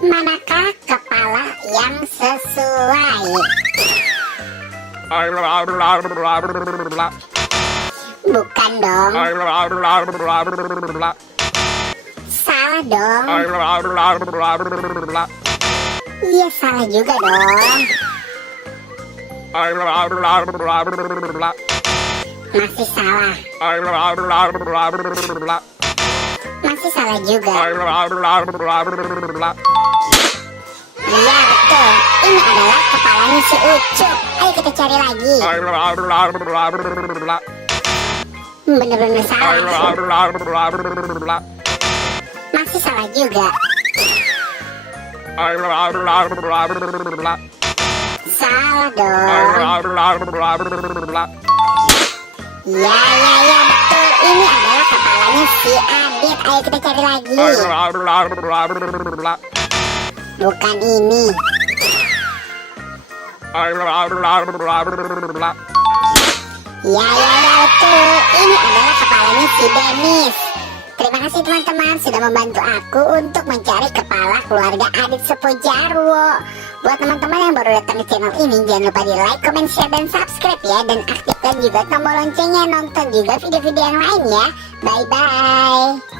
Manakah kepala yang sesuai? Bukan dong. Salah dong. Iya, salah juga dong. Masih salah. Masih salah juga. Iya betul. Ini adalah kepalanya si Ucup. Ayo kita cari lagi. Bener-bener salah. Masih salah juga. Salah dong. Ya betul. Ini adalah kepalanya si Adit. Ayo kita cari lagi. Bukan ini. Ya betul. Ini adalah kepalanya si Dennis. Terima kasih teman-teman sudah membantu aku untuk mencari kepala keluarga Adit Supojarwo. Buat teman-teman yang baru datang di channel ini, jangan lupa di like, comment, share, dan subscribe ya. Dan aktifkan juga tombol loncengnya, nonton juga video-video yang lain ya. Bye-bye.